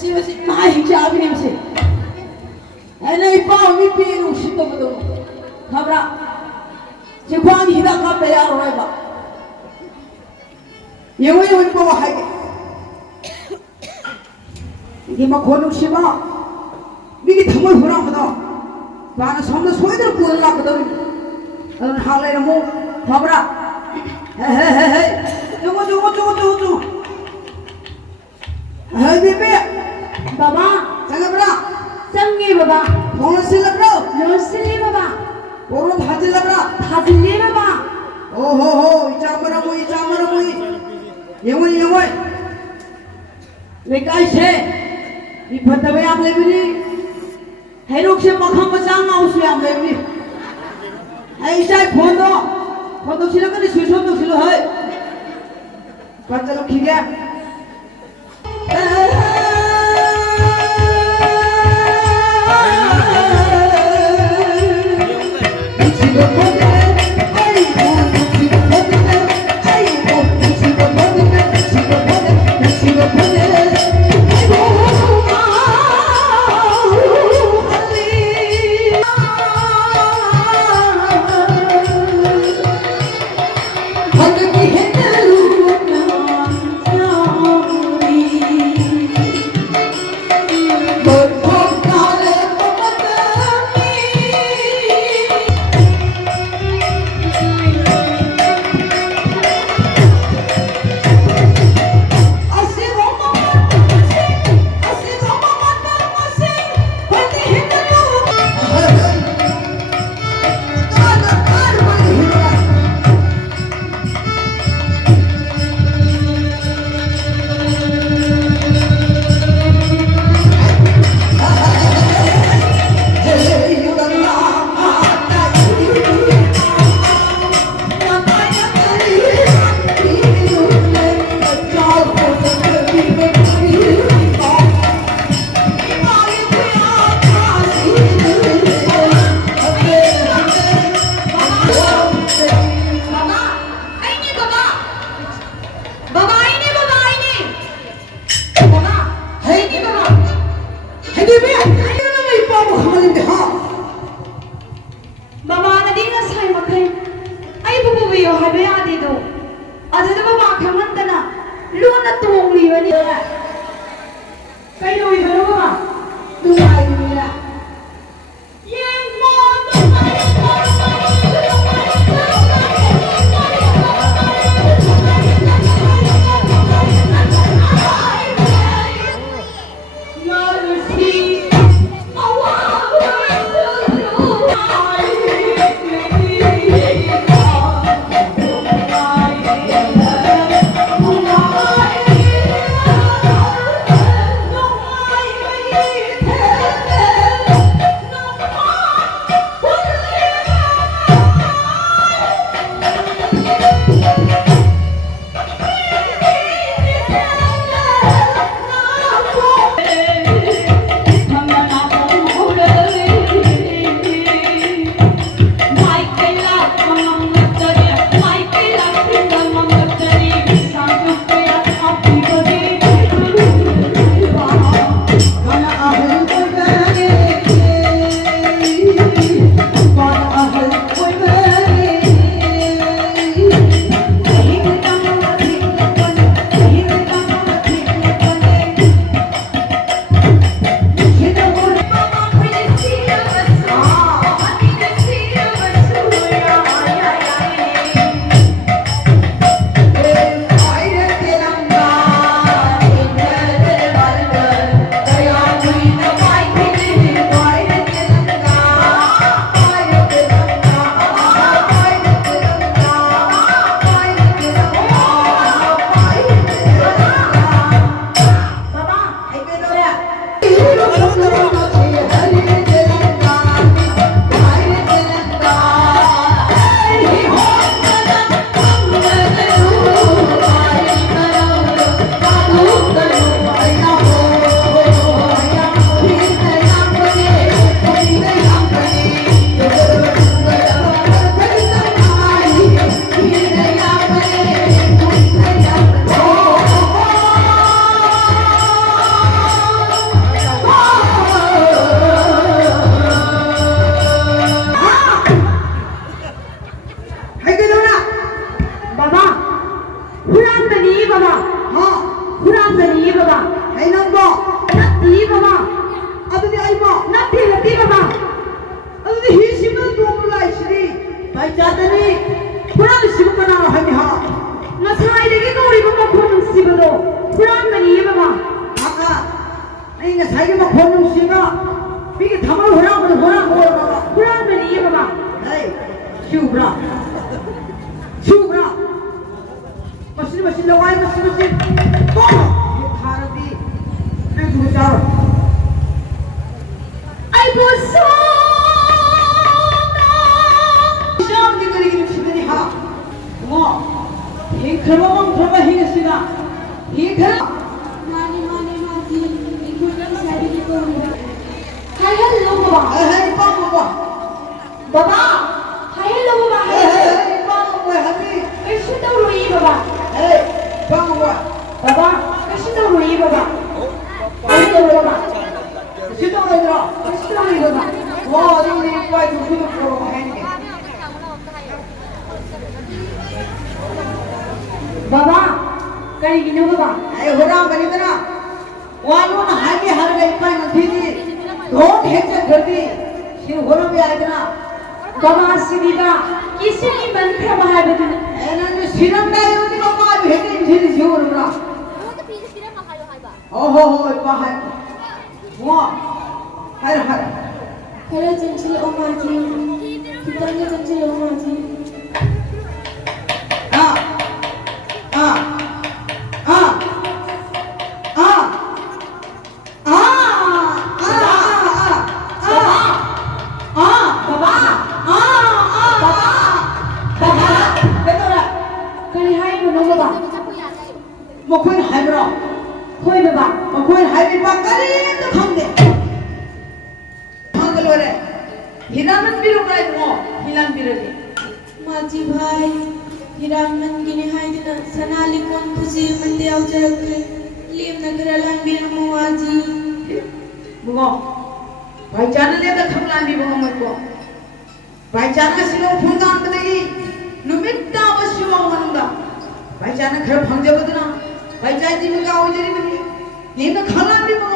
Masih main cabai ni masih. Ini ipau ni pilu situ betul. Kabra. Jepang hidak kabra ya orang ba. Yang ini bawa hai. Ini makhluk siapa? Ini thamai hurang betul. Karena sambil soalnya pulang lah betul. Dan hal ini mau kabra. Hei. Tunggu. Hei bebe. Baba. Jangan berak. Sangi baba. Orang silap bro. Losli baba. Orang hajil bro. Hajli baba. Oh, icamara mui. Yang. Lekai se. Ibu tahu yang lebih ni. Helok se makan macam mau se yang lebih. Hei saya foto siapa ni susun tu silo hai. Baca lo kira. 발자들이 불안을 씹거나 하냐 Masai kau makon sibado. Puran mani baba. 아까 내가 자기가 보는 씨가 이게 담을 호랑을 호랑 Puran mani baba. 에이 쉬우브라 쉬우브라 마시 나와이 마시 또 하는데 내 누구 잘 Ay boso. 시험 기다리기는 시더니 하 뭐 이 그러면 저가 해겠으나 이 그러 Mani mati. Ikut kami sabi di kau. Hai hello baba. 에이 빵 먹어 Baba. Hai hello baba. 에이 빵 먹어 하지 Kasi daw rui baba. 에이 빵 먹어 Baba. Kasi daw rui baba. Kasi daw baba. 시동 얘들아 Kasi daw rui baba. 와 저기 빨리 좀 구독 들어가 해니까 Baba. Kali gino baba. 아이 호랑 거리더라 와는 하기 하루가 이빠이는 되지 돈 해체 걸디 지금 호랑이 아이더라 Baba sidida. Kisi ni mantra bahai betul. 애는 실험 나요 이거 뭐 해지 되지 지원으로라 Huwag pila makayo hay ba? 어허허 이빠 하이 뭐 하이 Kala janchil omaji. Kita ni janchil omaji. Kali hai bono baba. 뭐 그건 하이브라 Hoi baba. 그건 하이비 바까리도 강대 강글로래 희나는 비루가 뭐 희난 비루기 माजी भाई हिरामन गिने हाइदना सनाली कोन खुशी मंदे आवजरक्रे Liam नगर लांबिर मुआजी 뭐가 바이자는 내가 탐란디 뭐가 뭐고 바이자는 시로 본다 안 되기 누밋다 버시와 오는다 바이자는 그런 방제거든요 바이자 집에 가오지리니 니는 칼란디 뭐가